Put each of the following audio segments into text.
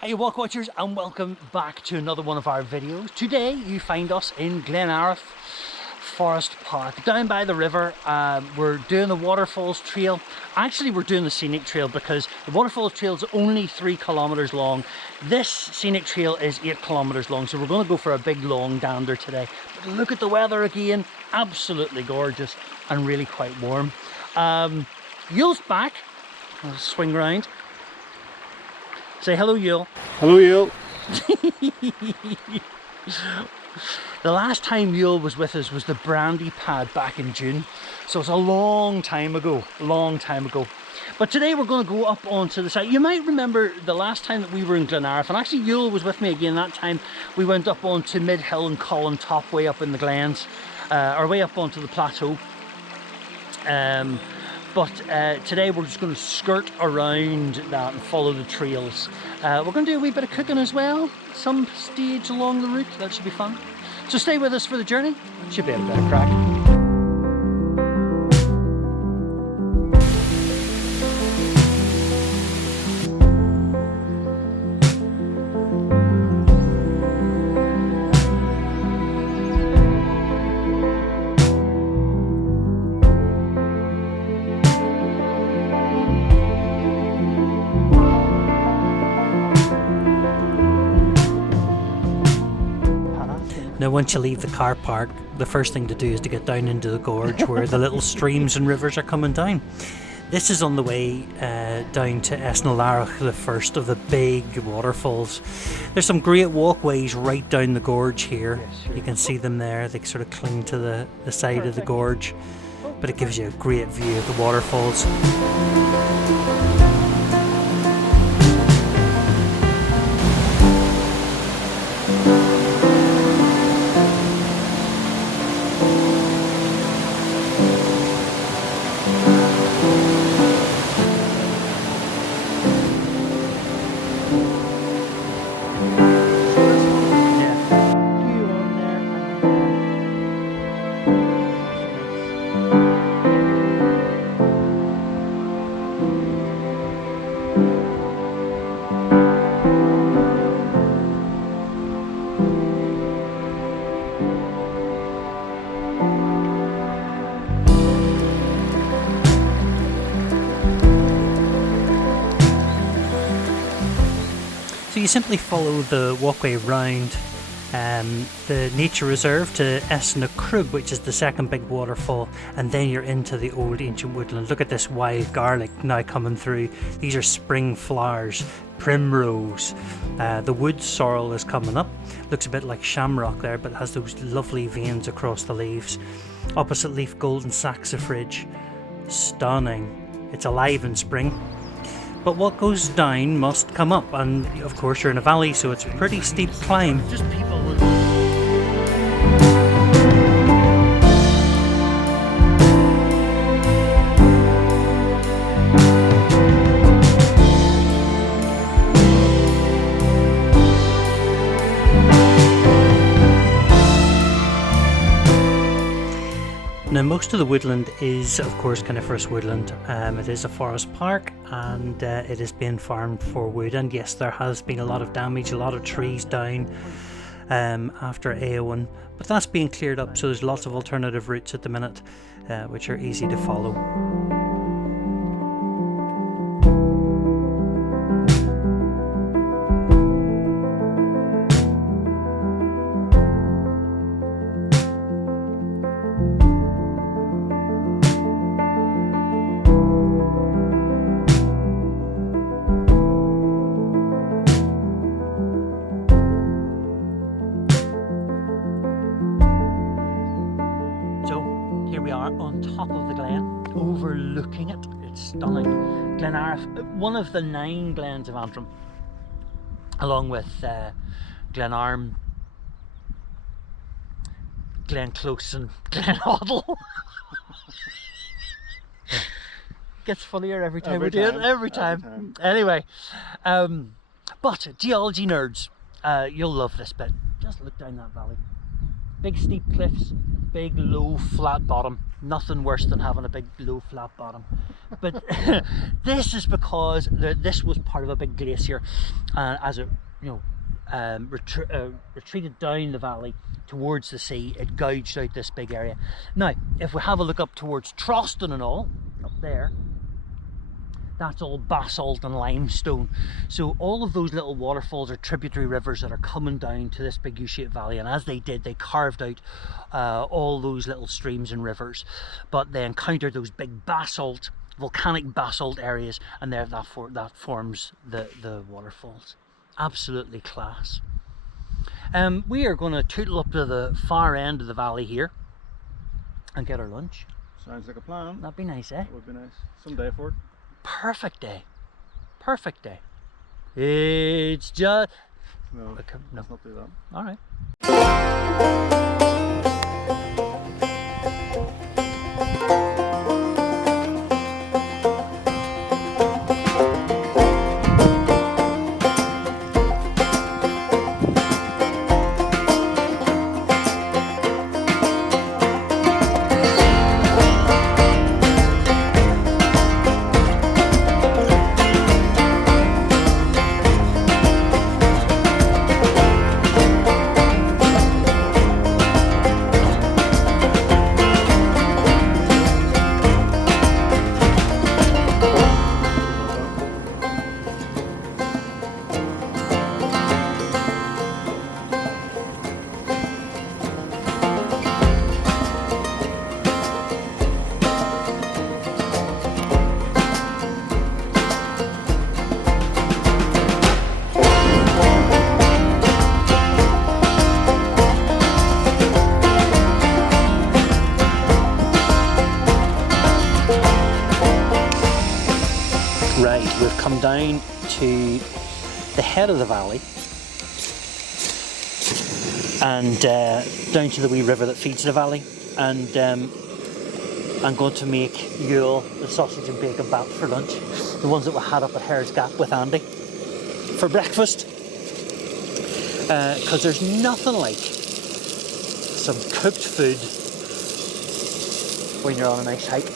Hey Walkwatchers, and welcome back to another one of our videos. Today you find us in Glenariff Forest Park, down by the river. We're doing the Waterfalls Trail. Actually, we're doing the Scenic Trail because the Waterfalls Trail is only 3 kilometers long. This Scenic Trail is 8 kilometers long, so we're going to go for a big long dander today. But look at the weather again, absolutely gorgeous and really quite warm. Yule's back. I'll swing round. Say hello, Yule. Hello, Yule. The last time Yule was with us was the Brandy Pad back in June, so it's a long time ago, But today we're going to go up onto the side. You might remember the last time that we were in Glenariff, and actually Yule was with me again that time. We went up onto Mid Hill and Colin Top, way up in the Glens, or way up onto the plateau. But today we're just going to skirt around that and follow the trails. We're going to do a wee bit of cooking as well, some stage along the route. That should be fun. So stay with us for the journey. It should be a bit of crack. Now once you leave the car park, the first thing to do is to get down into the gorge where the little streams and rivers are coming down. This is on the way down to Esnalarach, the first of the big waterfalls. There's some great walkways right down the gorge here. You can see them there, they sort of cling to the side of the gorge, but it gives you a great view of the waterfalls. So you simply follow the walkway round the nature reserve to Esnalarach, which is the second big waterfall, and then you're into the old ancient woodland. Look at this wild garlic now coming through. These are spring flowers, primrose. The wood sorrel is coming up. Looks a bit like shamrock there, but has those lovely veins across the leaves. Opposite leaf golden saxifrage. Stunning. It's alive in spring. But what goes down must come up, and of course you're in a valley, so it's a pretty steep climb. Just people with... Now most of the woodland is of course coniferous woodland. It is a forest park and it is being farmed for wood, and yes, there has been a lot of damage, a lot of trees down after Eowyn, but that's being cleared up, so there's lots of alternative routes at the minute which are easy to follow. On top of the glen, overlooking it. It's stunning. Glenariff, one of the 9 Glens of Antrim, along with Glenarm, Glenclose and Glenhoddle. Gets funnier every time we do it. Every time. Anyway, but geology nerds, you'll love this bit. Just look down that valley. Big steep cliffs, big low flat bottom. Nothing worse than having a big low flat bottom. But this is because this was part of a big glacier, as it retreated down the valley towards the sea, it gouged out this big area. Now, if we have a look up towards Troston and all, up there, that's all basalt and limestone. So all of those little waterfalls are tributary rivers that are coming down to this big U-shaped valley, and as they did, they carved out all those little streams and rivers. But they encountered those big basalt, volcanic basalt areas, and there that forms the waterfalls. Absolutely class. We are going to tootle up to the far end of the valley here and get our lunch. Sounds like a plan. That'd be nice, eh? That would be nice. Someday for it. Perfect day. Perfect day. It's just... No, okay, no. let's not do that. All right. Right, we've come down to the head of the valley and down to the wee river that feeds the valley, and I'm going to make Yule the sausage and bacon baps for lunch, the ones that we had up at Hare's Gap with Andy for breakfast, because there's nothing like some cooked food when you're on a nice hike.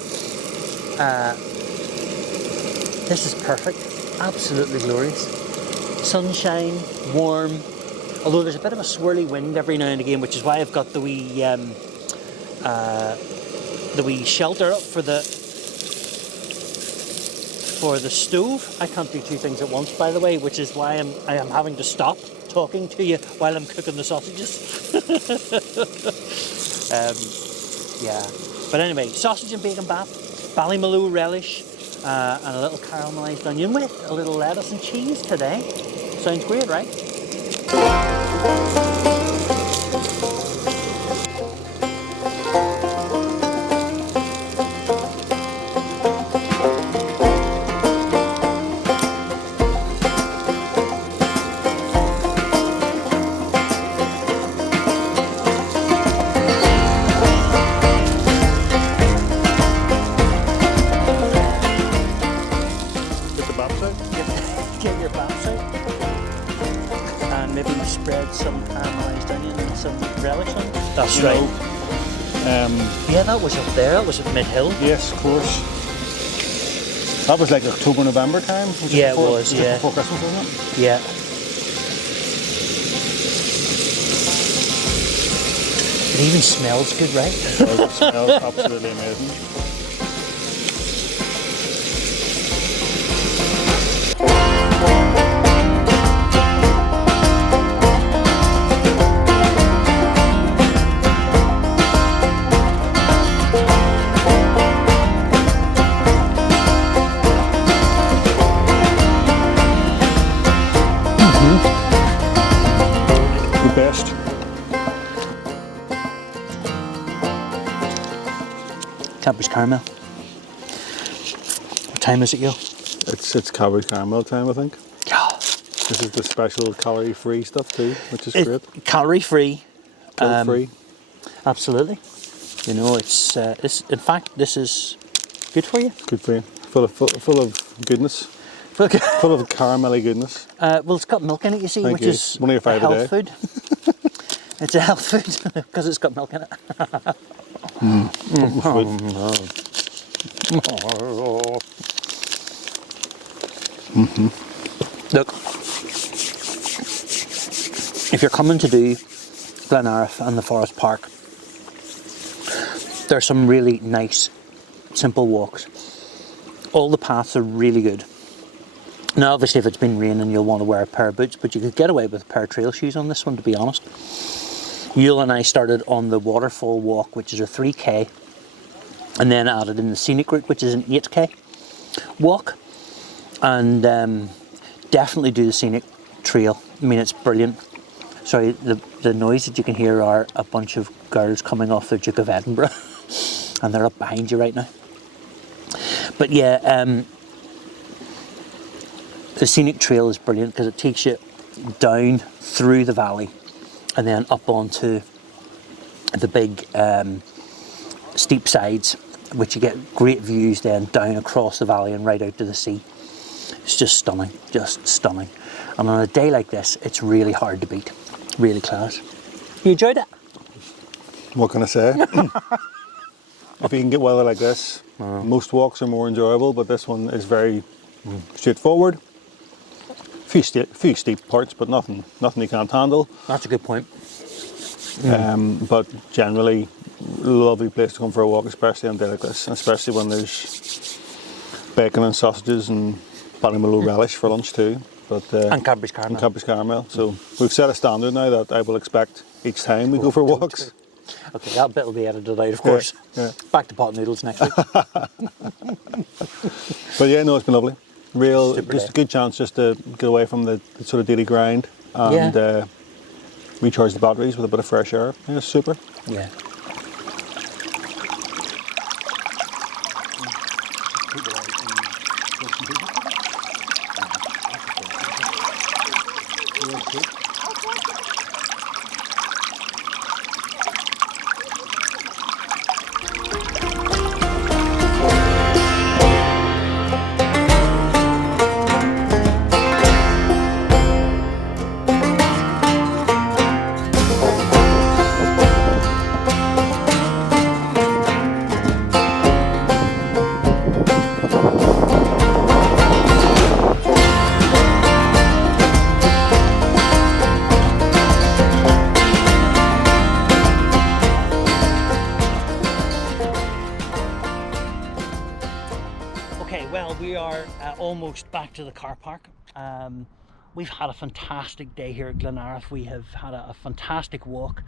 This is perfect, absolutely glorious. Sunshine, warm, although there's a bit of a swirly wind every now and again, which is why I've got the wee shelter up for the stove. I can't do two things at once, by the way, which is why I am having to stop talking to you while I'm cooking the sausages. Yeah, but anyway, sausage and bacon bap, Ballymaloe relish, and a little caramelised onion with a little lettuce and cheese today. Sounds great, right? Get your baps out, and maybe spread some caramelised onion and some relish on it. That's right. Yeah, that was up there. That was at Mid Hill. Yes, of course. That was like October, November time. Yeah, it was. Yeah, before Christmas, wasn't it? Yeah. It even smells good, right? It smells absolutely amazing. Best. Cadbury's caramel. What time is it, Gil? It's Cadbury caramel time, I think. Yeah. This is the special calorie-free stuff too, which is great. Calorie-free. Guilt-free. Absolutely. You know, it's in fact, this is good for you. Good for you. Full of goodness. Full of caramelly goodness. Well, it's got milk in it, you see, Thank which you. is One of your a favourite health food. It's a health food because it's got milk in it. Look, if you're coming to do Glenariff and the Forest Park, there's some really nice, simple walks. All the paths are really good. Now, obviously, if it's been raining, you'll want to wear a pair of boots, but you could get away with a pair of trail shoes on this one, to be honest. Yule and I started on the waterfall walk, which is a 3k, and then added in the scenic route, which is an 8k walk. And definitely do the scenic trail. I mean, it's brilliant. Sorry, the noise that you can hear are a bunch of girls coming off the Duke of Edinburgh, and they're up behind you right now. But yeah, the scenic trail is brilliant because it takes you down through the valley and then up onto the big steep sides, which you get great views then down across the valley and right out to the sea. It's just stunning, just stunning. And on a day like this, it's really hard to beat. Really class. You enjoyed it? What can I say? If you can get weather like this, most walks are more enjoyable, but this one is very straightforward. Few steep parts, but nothing you can't handle. That's a good point. But generally, lovely place to come for a walk, especially on a day like this, and especially when there's bacon and sausages and Ballymaloe relish for lunch too. But, and Cadbury's caramel. And Cadbury's caramel. So we've set a standard now that I will expect each time we go for walks. Okay, that bit will be edited out, of course. Yeah. Back to pot noodles next week. But yeah, no, it's been lovely. Super Just day. a good chance just to get away from the sort of daily grind and recharge the batteries with a bit of fresh air. Yeah, it's super. Yeah. Well, we are almost back to the car park. We've had a fantastic day here at Glenariff. We have had a fantastic walk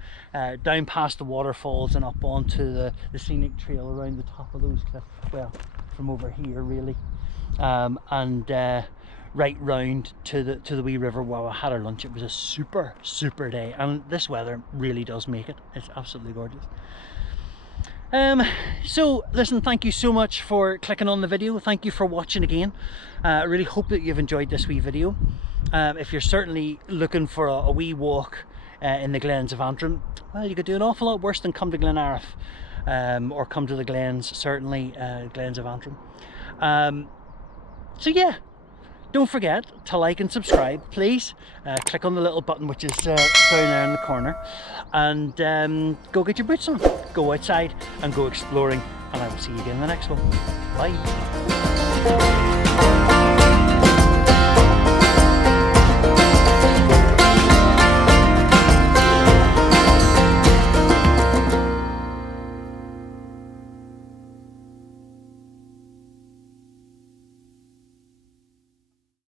down past the waterfalls and up onto the scenic trail around the top of those cliffs. Well, from over here really, and right round to the wee river where we had our lunch. It was a super day, and this weather really does make it. It's absolutely gorgeous. So listen, thank you so much for clicking on the video. Thank you for watching again. I really hope that you've enjoyed this wee video. If you're certainly looking for a wee walk in the Glens of Antrim, well, you could do an awful lot worse than come to Glenariff, or come to the Glens, certainly Glens of Antrim. So yeah, don't forget to like and subscribe, please. Click on the little button which is down there in the corner, and go get your boots on, go outside and go exploring, and I will see you again in the next one. Bye.